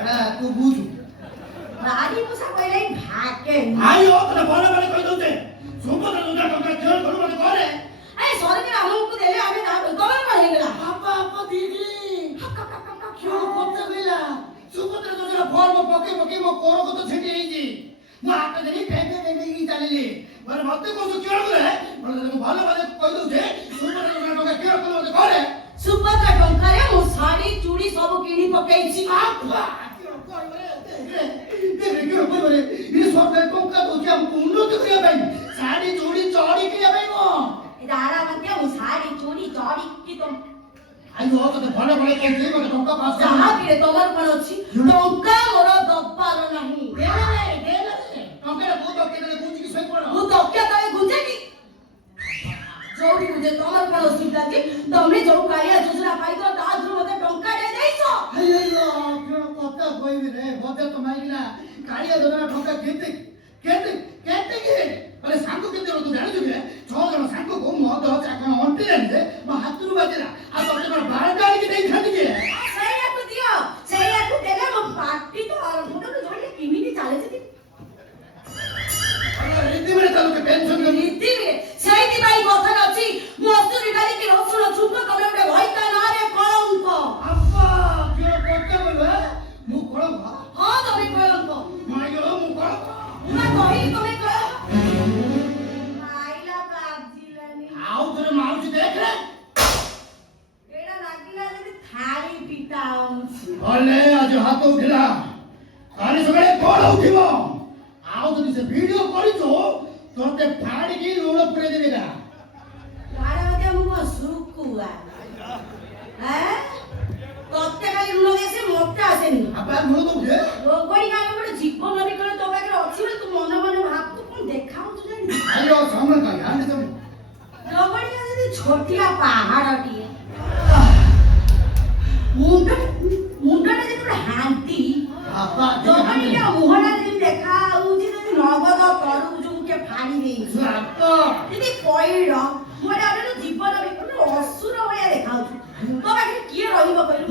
अरे तू बुझू रानी को सब पहले ही भाग के आई हो तो बोले बोले कोई दोते सुबह तो तुझा टका खेल करू बोले करे ए सॉरी के हम को देले हमें ना कवर कर गेला पापा पापा दीदी क्यों करते गइला सुबह तो तुझा फॉर्म पके पके मो कोरो को तो छेटी ହେଇଛି ମୁଁ ଆଟ ଦେଲି ଫେंକେ ଫେंକେ କି ଚାଲିଲି ମାନେ ମତେ କୋଉ ଖେଳ କରେ ବୋଲେ ମୁଁ ଭଲ ଭଲ କହି ଦଉଛେ ସୁବହ ତ ଟଙ୍କା ଖେଳ କରୁ ମତେ करे ସୁଭଦ୍ରା ଟଙ୍କାରେ ମୁଁ ଶାଢୀ ଚୁଡ଼ି ସବୁ କିଣି ପକେଇଛି ବାପା देखियो बोले ये सरकार टंका दोची हमको उन्नति करिया भाई साड़ी चूड़ी चौड़ी किया भाई मो इदारा मते वो साड़ी चूड़ी चौड़ी की तुम आयो तो भले भले कहते मते टंका पास जहां भी तमर कोन अछि टंका मोर दब्बार नाही दे टंका को तो केने गुंजी की सही पड़ मु तो क्या तय गुंजे की जोडी गुंजे तमर कोन असुविधा जी तमे जो कालिया योजना पाई तो दादरू मते टंका दे देइछो अयो क्यों कथा कोई रे बजे तो माइला कालिया योजना टंका केते केते केते के अरे सांको केते तू जानि जुगे 6 जन सांको को मद चाकण अंटी रे म हातरू बाजेला आ तोते पर बाल गाड़ी के देई खाती के सैया को दियो सैया को देले म पार्टी तो और मुंडो तो जोडी किमिनी चाले छी अरे रीति में चालू के टेंशन के रीति में सैती भाई कथा अछि मस्तूरी डाली के रसुन छुक कबरे भइता ना रे कलंक अप्पा क्यों करते बोले मु कलंक हां तमे कलंक माइलो मु कलंक ना कहि तमे कलंक माइला बाजिलानी आओ तेरे माउजी देख रे एडा लागिला जे थाली पिटाउंसी भले आज हाथ उठिला काली सगळे कोड उठिबो आओ जदी से वीडियो करितो तोते फाड़ी की लूण पुरे देबेगा गाड़ा मते मु सुकुआ हैं तोते खाली लूण देसे मोटा आसेनी आपा लूण तो उठे लोगोडी का गोटे जीवन नबी करे तो पाखरे अछि बोले तू मन मन भाब तू कोन देखाउ तू जानि आयो सामने का यार तुम लोगोडी का जदी छोटिया पहाड़टिए मुंडा जे तोरा हांती आपा लोगोडी का मुहना जे देखा उ जे नगद तरू जो के फाड़ी देई आपा यदि पइड मोरे आरे जीवन नबी असुर भया देखाउ तो पाखरे किए रहिबो कहिलु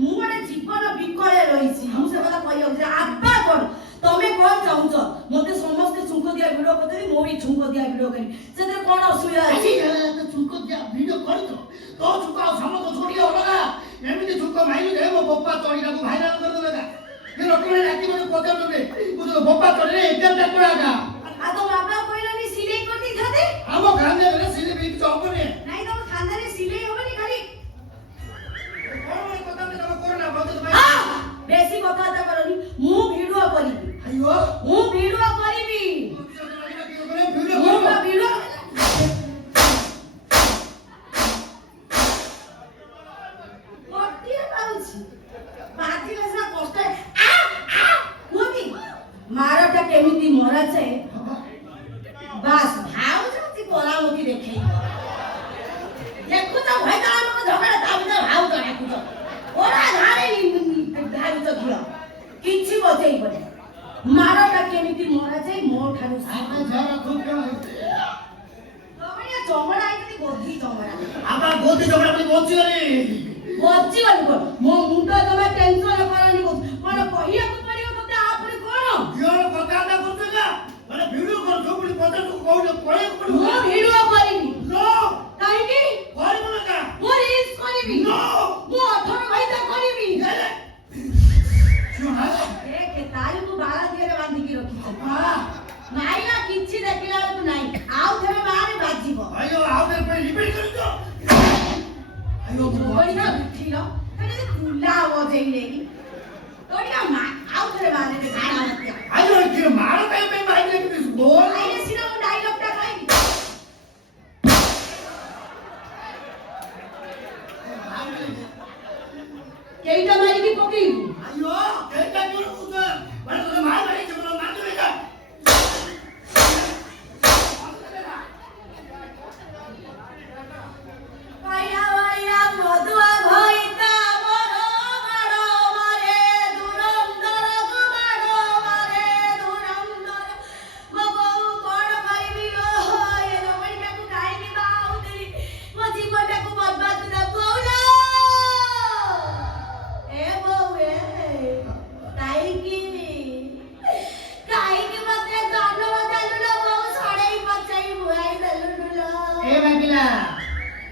मु गोटे जीवन विकळे रहिछि मु से कथा कहियो जे आबा कोन तमे कोन चाहुछ मते समस्त छुंको दिया वीडियो करते मो भी छुंको दिया वीडियो करी सेते कोन असुविधा अछि तो छुको दिया वीडियो करितो तो छुको समतो छोड़ी होगा एमिति छुको माइलु दे मो बप्पा चोरीला को भाइराल कर देगा ये लोकने राती में पकड़ दे वो बप्पा चोरी एकदम टकरागा आ तो बाबा कोइलानी सिलाई करती थाते हमो खाने रे सीधे भी चौक ने नहीं तो खानदानी सिलाई होबनी खाली कोन कथा में तम कोरोना बहुत भाई हां बेसी कथा त करनी मु वीडियो करिबी अयो मु वीडियो करिबी वीडियो मु वीडियो कोटिए पाउछि बाजिले से कष्ट आ आ कोनी मारटा केमिति मरा छे बास भाव जति परामती देखै देखु त भइता हमको झगडा ताबुता भाव त देखु त ओरा धारे धारु त गियो किछि बचै पडे मारटा केमिति मरा छे मो ठारु आपा झरा खूब के तमया चमडा आइति गोधी चमडा आपा गोदी झगड़ा पनि बच्ची रे बच्ची वाली मो मुंडा तमे टेंशन करनी कोन कहिया को पड़ियो तते आपरे कोन यार कथा ना करतेगा माने वीडियो कर जो पनि पता तो कोन कोई को मो वीडियो करिबी नो काहे की कोई बोला का मो रील्स करिबी नो मो 18 भाईता करिबी क्यों ना ए के ताली को बाला दिए रे बांधी की रखी हां माइला किछि देखिला तो नाही आउ थरे मारे बाजीबो आयो आओ दे पे रिपीट कर दो आयो बढ़िया ठिलो तने कुला बजै लेगी तोड़िया मा आउ थरे मारे दे गाना मत आयो के मार पे मार दे के बोल आइले सिना मो डायलॉग टा कहबी केइटा मारी की पकेई आयो केटा क्यों पूछा मारे तो मार मारे के बोल मार देगा पाया वाया मधुआ भइता बरो बरो मारे दुरंदर गुमाडो मारे दुरंदर मगो कोण करिबी लो ए रमणीटा को काहेकि बाउ देली मो जीवनटा को बर्बाद कर बोला ए बौ ए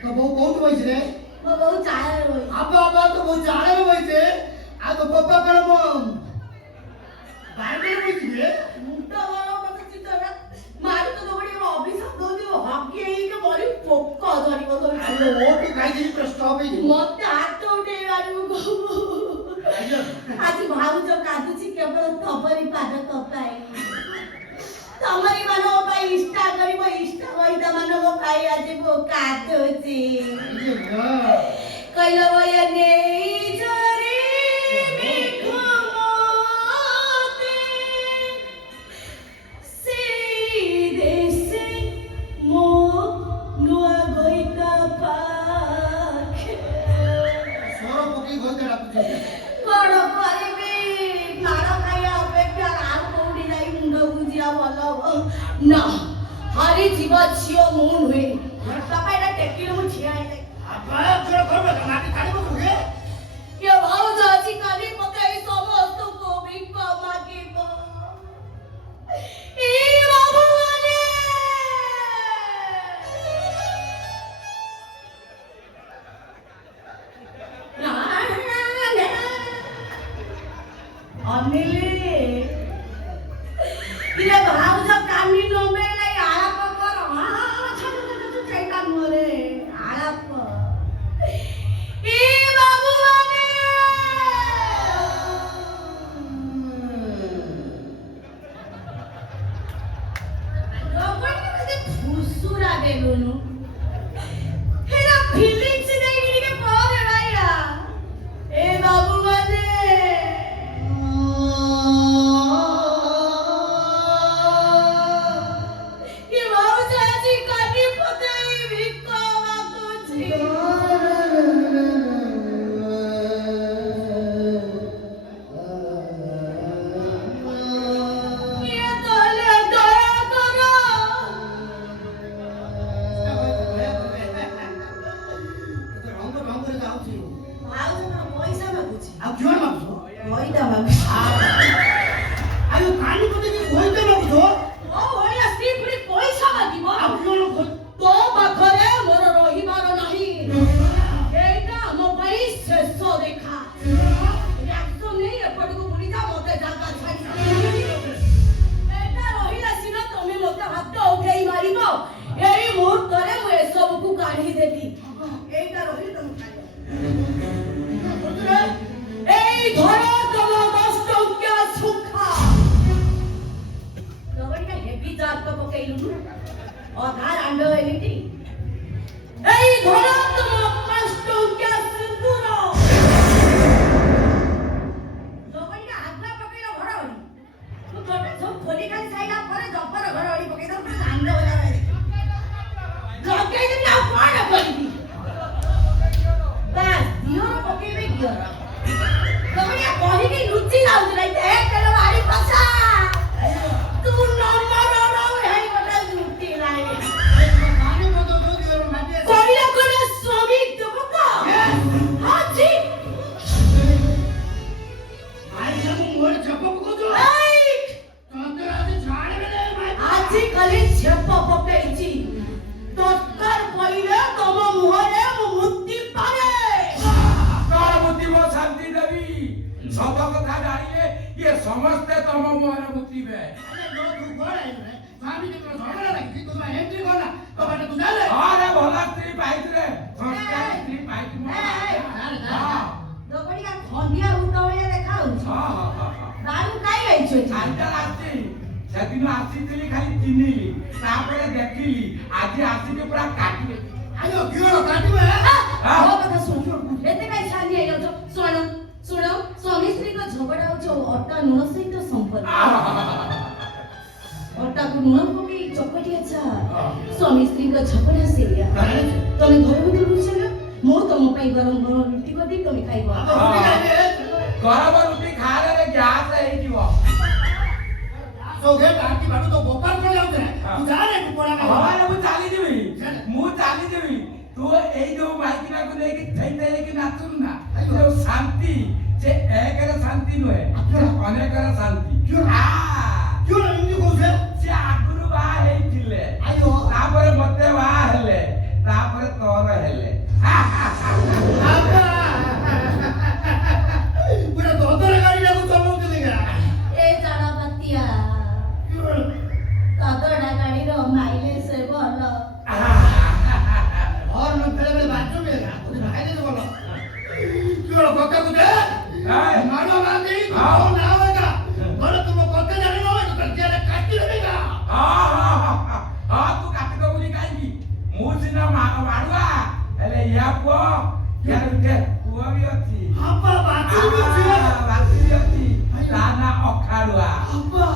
तो बहु बहुत बइछ रे ମୋ ବୋଉ ଚାଳରେ ବଇ आबा तो बहुत जाने में बइछे आ तो पप्पा पर मम बाइबल बइछ रे ମୁଣ୍ଡ ଗରମ କରୁଛି ତୋର ମାରୁ ତ ଦୋବଡି ଅଭିଶାପ ଦଉଥିବ ହକି ହେଇକି ମରି ପୋକ ଧରିବ ଧରି अरे वो भी खाई दी तो स्टॉप ही ମତେ ହାତ ଉଠେଇ ମାରିବୁ ଆଜି ଭାଉଜ କାନ୍ଦୁଛି କେବଳ ତମରି ପାଦ ତପାଇ ତମରି ମାନଙ୍କ ପାଇଁ ଇଷ୍ଟା କରିବ ଇଷ୍ଟା ବହିତା ମାନଙ୍କ ପାଇଁ ଆଜି ମୁଁ କାନ୍ଦୁଛି କହିଲ ବୟ ନେଇ ଜରେ ଦେଖ ମତେ ସେଇ ଦେଶେ ମୋ ନୂଆ ବହିତା ପାଖେ सोरो पकी गोते डाकुचे କଣ କରିବି ମାଡ଼ ଖାଇବା ଅପେକ୍ଷା ଆଉ କୋଉଠି ଯାଇ ମୁଣ୍ଡ ଗୁଞ୍ଜିଆ ଭଲ ହବ ନା ହାରି ଯିବା ଝିଅ ମୁଁ ନୁହେଁ ବାପା ଏଇଟା ଟେକିଲେ ମୁଁ ଠିଆ ହେଇଯାଏ आबा जोर करबे माटी काढिबो तुगे ଏ ଭାଉଜ ଆଜି କାଲି ମତେ ଏଇ ସମସ୍ତଙ୍କୁ ଭିକ ମାଗିବ ଏ ବାବୁମାନେ ଅନିଲି ଇରେ ଭାଉଜ କାନି ନମେଲେ ଆଳାପ କର ସେଇଟା ନୁହଁରେ ଆଳାପ ଏ ବାବୁମାନେ ଫୁସୁରା ଦେଲୁନୁ ହେରା ଫିଲିଂସ ଦେଇକି ଟିକେ ପରେ ଭାଇରା ଏ ବାବୁମାନେ ଏ ଭାଉଜ ଆଜି କାନି ପତେଇ ଭିକ ମାଗୁଛି ଏ ତଲେ ଦୟା କର रंग रंग रे जाउची ଭାଉଜ କଣ ପଇସା ମାଗୁଛି आ क्यों मागछो ପଇସା ମାଗୁଛି आयो कानी पते की गोते मागछो ଓ ଭଳିଆ ସ୍ତ୍ରୀ ପୁଣି ପଇସା ମାଗିବ आ क्यों को ତୋ ପାଖରେ ମୋର ରହିବାର ନାହିଁ ଏଇଟା ଆମ ପାଇଁ ଶେଷ ଦେଖା ରିଆକ୍ସନ ନେଇ ଏପଟକୁ ବୁଲିଯା ମତେ ଜାଗା ଛାଡ଼ି ଏଇଟା ରହିଲା ସିନା ତମେ ମତେ ହାତ ଉଠେଇ ମାରିବ ଏଇ ମୁହୂର୍ତ୍ତରେ ମୁଁ ଏସବୁକୁ କାଢି ଦେବି ଏଇଟା ରହିଲେ ତମେ ଖାଇବ এই ধরো তোমার 10 টঙ্কিয়া সুখা লগড়িটা হেভি জাত পকাইলু অধার আন্ড এলিটি এই ধরো তোমার 5 টঙ্কিয়া সিন্দুর লগড়িটা আগলা পকাইলো ঘড়ড়ি তো গোটে সব খোলি খালি সাইলা পরে জব্বর ঘড়ড়ি পকাই দাও পুরো আন্ড হলা লগাই দিবি আর কোন করবি বাস দিওর পকাইবে গিয়র লগড়িয়া কহিকি লুচি যাউছিলা এ কেন বাড়ি পছা तू नंबर रो हेई गोटा लुटी लाई कानी पते दो दियो माटी कोइला कोने स्वामी देबो का हां जी आई सब मोर छप्पो को दो এই तंत्र आज झाड़ बेले माटी আজি কালি ছেপ পকেইছি দরকার পইলে তম মুহরে মু মুক্তি পারে কার বুদ্ধিব শান্তি দেবী সব কথা জানিলে ইয়ে সমস্তে তম মুহরে বুদ্ধিবে अरे नो तू गोड़ है रे स्वामी के तो झगड़ा लगी तू तो एंट्री करना तो बाटे तू जाले আরে ভোলা স্ত্রী পাইছিলে সংস্কার স্ত্রী পাইছি মো দগড়িয়া খন্ডিয়া উতলিয়া দেখা হচ্ছে দারু কাই আইছো আইটা আসছি সেদিন আসিছিলি খালি চিনিলি তারপরে দেখিলি আজ আসিকে পুরা কাটি आयो क्यों काटिबे ମୋ କଥା ଶୁଣ ଏତେ କାଇଁ ଛାନି ହେଇଯାଉଛ ଶୁଣ ଶୁଣ ସ୍ୱାମୀ ସ୍ତ୍ରୀଙ୍କ ଝଗଡା ହଉଛି ଅଟା ଲୁଣ ସହିତ ସମ୍ପର୍କ ଅଟାକୁ ଲୁଣ ପକେଇ ଚକଟିଆ ଚା ସ୍ୱାମୀ ସ୍ତ୍ରୀଙ୍କ ଝଗଡା ସେଇଆ ତମେ ଘର ଭିତରକୁ ଚାଲ ମୁଁ ତମ ପାଇଁ ଗରମ ଗରମ ରୁଟି କରିଦେବି ତମେ ଖାଇବ ଗରମ ରୁଟି ଖାଇଲେ ଗ୍ୟାସ ହେଇଯିବ तो गे टाकी बाटू तो गोपाल को जाऊ रे तू जा रे तू पड़ा का ହଁ ମୁଁ ଚାଲିଯିବି ମୁଁ ଚାଲିଯିବି ତୁ ଏଇ ଯୋଉ ମାଇକିନାକୁ ନେଇକି ଠେଇ ଦେଇକି ନାଚୁନୁ ନା ଯୋଉ ଶାନ୍ତି ସେ ଏକରେ ଶାନ୍ତି ନୁହେଁ ଅନେକର ଶାନ୍ତି क्यों ଆ क्यों हिंदी को से ସେ ଆଗରୁ ବାହା ହେଇଥିଲେ आयो ତାପରେ ମତେ ବାହା ହେଲେ ତାପରେ ତୋର ହେଲେ ପୁରା ଦଦର ଗାଡ଼ିଟାକୁ ଚଲଉଥିଲି ଗା ଏ ଜାଣା ବାତିଆ ତଦଡ଼ା ଗାଡ଼ିର ମାଇଲେଜ ଭଲ और न पहले मेरे बाथरूम में गया मुझे भाई ने बोला क्यों पक्का कुछ है मानो मान नहीं तो ना होगा बोले तुम पक्का जाने ना होगा तो क्या काटी रहेगा तू काटी दो बोली काई मु सिना मारुआ हेले या पुओ क्या रुके पुओ भी अछि अब्बा बाथरूम में छी बाथरूम भी अछि ताना अखाडुआ अब्बा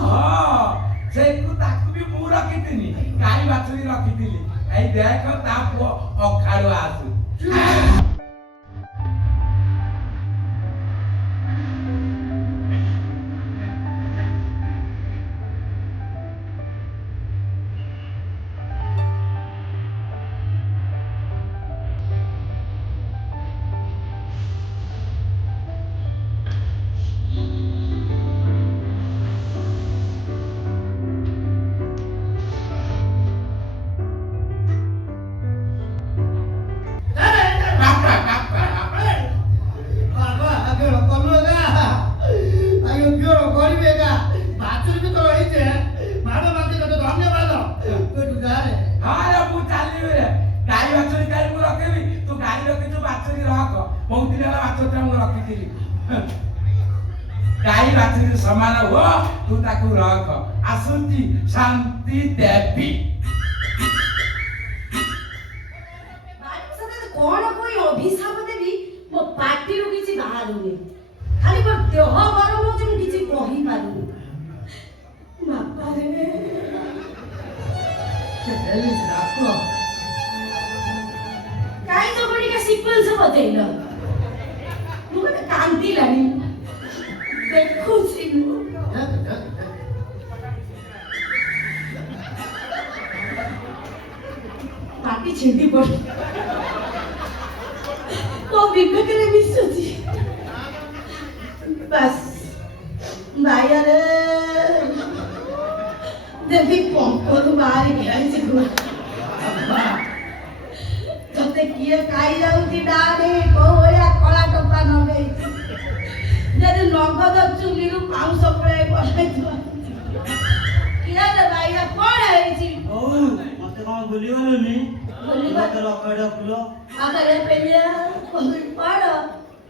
से को ताकू भी मु रखितिनी गाई बाछुरी रखितिली এই দেখো তা পুओ অখাড়ুয়া আছে बाबा अगर कल्लोगा आयो क्यों करिबेगा बाथरूम में तो रही छे मानो मान के तो धन्यवाद तो तू जा रे हां मु चाली रे गाई बाछुरी गाई मु रखेबी तू गाई रखि तू बाछुरी रख बहुत दिन होला बाछुरी मु रखितिली गाई बाछुरी समान हो तू ताकू रख आसुची शांति देवी कौन कोई अभिशाप देवी मो पार्टी रो किछि बाहरुनी खाली पर देह गरम हो जे किछि कहि पारुनी बापा रे के पहले से आपको काई तो बड़ी के सीक्वेंस बतेइलो मुके कांती लानी देखु छिनु पार्टी छिंदी पड़ तो विवेकरे मिसुची बस भाइया रे देखी पंखରୁ ବାହାରି ଖେଳିଛି ତତେ କିଏ ଖାଇ ଯାଉଛି ଡାରେ କୋଉ ଭଳିଆ କଳା ଟୋପା ନଗେଇଛି ଯଦି ନଗଦ ଚୁଲିରୁ ପାଉଁଶ ପଳେଇ ପଳେଇଥିବ କିଏ ରେ ଭାଇଆ କଣ ହେଇଛି ହଉ ମତେ କଣ ଭୁଲିଗଲୁନି ମତେ ରକେଟ ଫୁଲ ଆଗରେ ପେଲିଆ ପଡ଼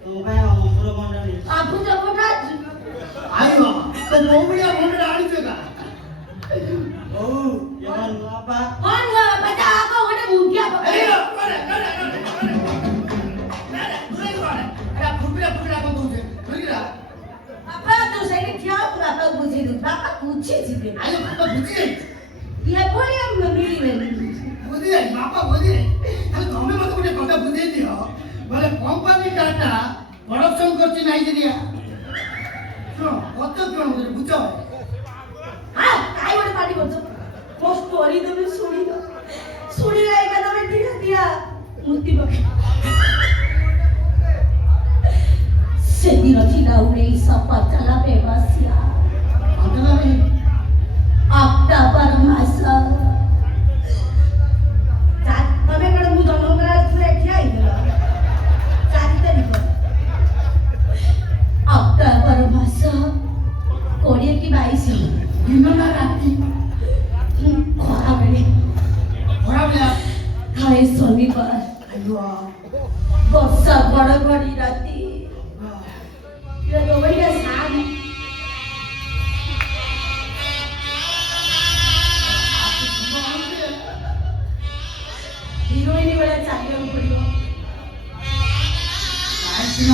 ତମ ପାଇଁ ଅମସୁର ମଣ୍ଡଳୀ ଆବୁ ଜପଟା आयो तो मोमड़िया मोमड़ा आनी छेगा ହଉ ଏମାନ ବାପା କଣ ବାଟା ଆଗ ଗୋଟେ ମୁଣ୍ଡିଆ अरे ପକେଇ ना तुरे कोने अरे फुटरा फुटरा को दूजे बुझिरा ବାପା ତୁ ସେଇଠି ଠିଆ ତୁ ବାପା ବୁଝେଇ ଦଉ ବାପା ବୁଝି ଯିବେ आयो बापा बुझिए ଇଏ ଭଳିଆ ମିଳିବେନି बुझिए बापा बुझिए अरे तमे मत गुटे कथा बुझेई दियो बोले कंपनी डाटा प्रोडक्शन करछि नाही दिया सुनो कत कोन मुझे बुझो ହଁ କାଇ ଗୋଟେ ପାଟି କରୁଛ ମୋ ଷ୍ଟୋରି ତମେ ଶୁଣି ଲାଇକା ତମେ ଠିଆ ଠିଆ ମୁତି ପକେ ସେଦିନ ଥିଲା 1950 ମସିହା अंतला में ଅକ୍ଟୋବର ମାସ ତମେ କଣ ମୁଁ ଜନ୍ମ କଲା ବେଳେ ଠିଆ ହେଇଥିଲ 4 ତାରିଖ ଅକ୍ଟୋବର ମାସ 20 କି 22 दिन ना राती ଖରାବେଳେ खराब ले ଥାଏ ଶନିବାର आयो ବର୍ଷା ଘଡ଼ଘଡ଼ି ରାତି ଦୌଡ଼ିଆ ସାନ ହିରୋଇନ ଭଳିଆ ଚାଲିବାକୁ ପଡ଼ିବ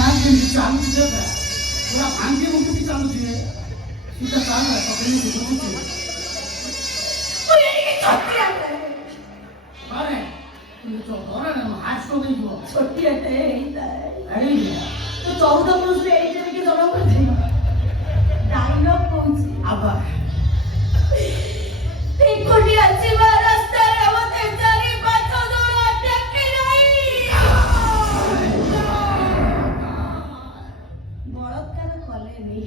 आज दिन चालू छे पूरा भांगे मुंह की चालू छे सीधा चाल है पकड़ने की जरूरत है ମୁଁ ଏଠିକି ଛୋଟିଆ अरे तू तो धरे ना हाथ को नहीं जो ଛୋଟିଆଟେ ହେଇଥାଏ अरे ତୁ 14 ବର୍ଷରେ ଏଇଟା ଟିକେ ଜନ୍ମ କରିଥିଲ ଡାଇଲଗ୍ କହୁଛି आबा ଏକୁଟିଆ ଯିବା ରାସ୍ତାରେ ମତେ 4-5 ଜଣ ଟେକି ବଳତ୍କାର କଲେନି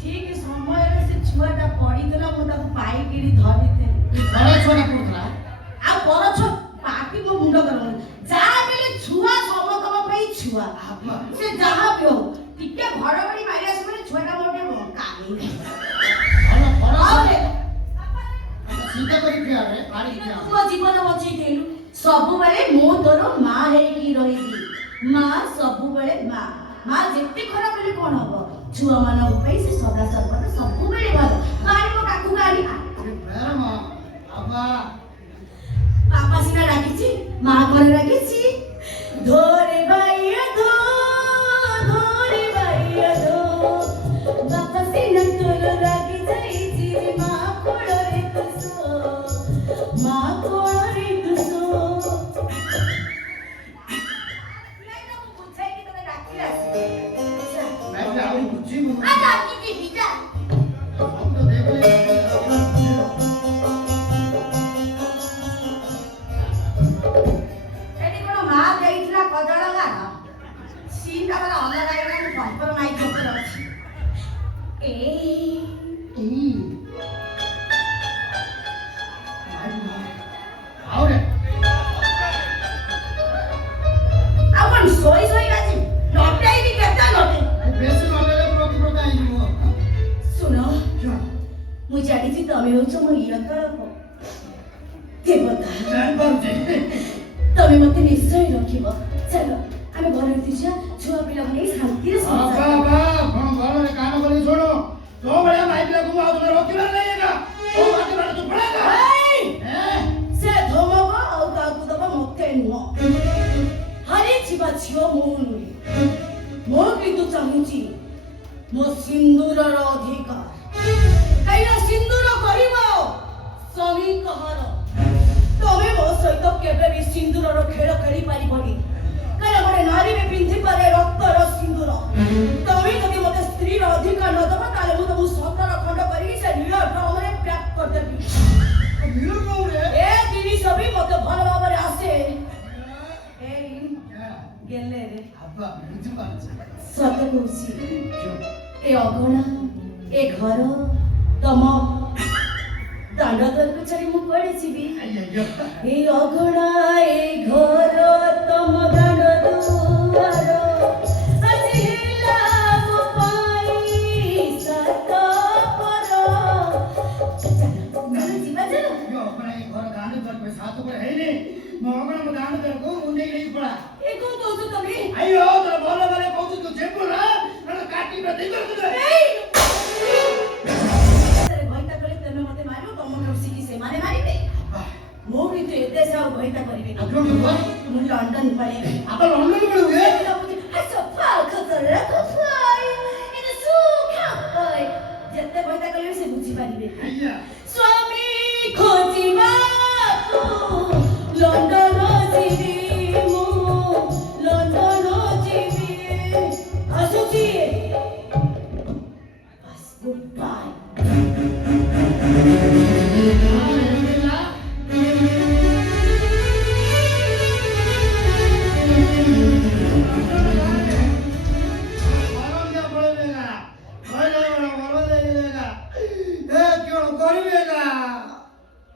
ଠିକ ସମୟରେ ସେ ଛୁଆଟା ପଡ଼ିଥିଲା ମୁଁ ତାକୁ ପାଇକିରି ଧରିଥିଲି बड़ा छोटा पुतला ଛୁଆ ଆବା ସେ ଯାହା ବି ହଉ ଟିକେ ଘଡଘଡି ମାରି ଆସିବ ମାନେ ଛୁଆଟା ମୋର ଟିକେ କାମି ଭଲ ଖରା ଆଉ ରେ, ସିଧା କରି ଠିଆ ରେ ପାଣି ତୁ ଠିଆ ମୋ ଜୀବନ ବଞ୍ଚେଇଥିଲୁ ସବୁବେଳେ ମୁଁ ତୋର ମା ହେଇକି ରହିବି ମା ସବୁବେଳେ ମା ମା ଯେତେ ଖରାପ ହେଲେ କଣ ହବ ଛୁଆ ମାନଙ୍କ ପାଇଁ ସେ ସଦା ସର୍ବଦା ସବୁବେଳେ ଭଲ ଗାଡି ମୋ କାକୁ ଗାଡି ପ୍ରେମ ଆବା ବାପା ସିନା ରାଗିଛି ମା କଣ ରାଗିଛି ଧୋରେ ବାଇଆ ଧୋ ଧୋରେ ବାଇଆ ଧୋ ବାପା ସିନା ତୋର ରାଗି ଯାଇଛି ମା କୋଳରେ ତୁ ଶୋ ମା କୋଳରେ ତୁ ଶୋ ବୁଝେଇକି ତତେ ଡାକି ଆସିବି ନାଇଁ ଯେ ଆଉ ବୁଝିବୁ ଆ ଡାକି ଯିବି ଯା ଶବ୍ଦ ଦେଖଲେ ଏଠି କଣ ମା ଦେଇଥିଲା କଦଳ ଗାର ସିନ୍ ଟା ମାନେ ଅଲଗା ହେଇଗଲା କମ୍ପ୍ରମାଇଜ ଉପରେ ଅଛି ଏଇ ଏଇ ଆଉରେ ଆଉ କଣ ଶୋଇ ଶୋଇ ଆଜି ଲଟେଇବି କେତେ ଲଟେଇ ବେଶୀ ନଲେଲେ ପ୍ରତିପ୍ରତା ହେଇଯିବ ଶୁଣ ଯା ମୁଁ ଜାଣିଛି ତମେ ହଉଛ ମୋ ଇୟତଳ ଦେବତା ଜାଣିପାରୁଛି ତମେ ମତେ ନିଶ୍ଚୟ ରଖିବ ଚାଲ ଆମେ ଘରେ ଯିବା ଛୁଆ ପିଲାଙ୍କୁ ନେଇ ଶାନ୍ତିରେ ଆବା ସଂସାର ଆବା କଣ ଘରରେ କାନ କରି ଶୁଣ ତୋ ଭଳିଆ ମାଇପିଲାକୁ ମୁଁ ଆଉ ତମେ ରଖିବାର ନାହିଁ ଏକା ତୋ ବାଟିବାର ତୁ ପଳେଇକା ଏଇ! ସେ ଧମକ ଆଉ କାହାକୁ ଦବ ମତେ ନୁହଁ ହାରିଯିବା ଝିଅ ମୁଁ ନୁହେଁ ମୁଁ କିନ୍ତୁ ଚାହୁଁଛି ମୋ ସିନ୍ଦୁରର ଅଧିକାର କାହିଁକିନା ସିନ୍ଦୁର କହିବ ସ୍ୱାମୀ କାହାର ତମେ ମୋ ସହିତ କେବେ ବି ସିନ୍ଦୁରର ଖେଳ ଖେଳି ପାରିବନି କାରଣ ଗୋଟେ ନାରୀ ବି ପିନ୍ଧିପାରେ ରକ୍ତର ସିନ୍ଦୁର ତମେ ଯଦି ମତେ ସ୍ତ୍ରୀର ଅଧିକାର ନ ଦବ ତାହେଲେ ମୁଁ ତମକୁ 17 ଖଣ୍ଡ କରିକି ସେ ନୀଳ ଡ୍ରମରେ ପ୍ୟାକ୍ କରିଦେବି ମିଳୁନରେ ଏ ଜିନିଷ ବି ମତେ ଭଲ ଭାବରେ ଆସେ ଏଇ ଗେଲେ ରେ ଆବା ବୁଝିପାରୁଛି ସତ କହୁଛି ଏ ଅଗଣା ଏ ଘର ତମ ଦାଣ୍ଡ ଦରକୁ ଛାଡି ମୁଁ କୁଆଡେ ଯିବି ଏ ଅଗଣା ଏ ଘର ତମ ଦାଣ୍ଡ ଦୁଆର ଆଜି ହେଲା ମୋ ପାଇଁ ସାତ ପର ଚାଲ ଯିବା ଚାଲ यो अपना एक घर दान कर पे साथ पर है नहीं मोहगण में दान कर को मुंडे नहीं पड़ा ଏ କଣ କହୁଛ ତମେ अयो तो बोले बोले कहू तू जेबु ना ना काटी पे दे कर दे ଏଇ! ଘଇତା କଲେ ତମେ ମତେ ମାରିବ ତମ ରୋଷିକି ସେମାନେ ମାରିବେ ମୁଁ କିନ୍ତୁ ଏତେ ସାଉ ଘଇତା କରିବି अब जो हुआ ମୁଁ ଲଣ୍ଡନ ପଳେଇବି अब लंदन में हुए ଯେତେ ଘଇତା କଲେ ସେ ବୁଝିପାରିବେ अय्या ସ୍ୱାମୀ ଖୋଜିବାକୁ ଲଣ୍ଡନ ଯିବି ମୁଁ ଲଣ୍ଡନ ଯିବି ଆସୁଛି ବାସ୍ ଗୁଡ୍ ବାଏ हां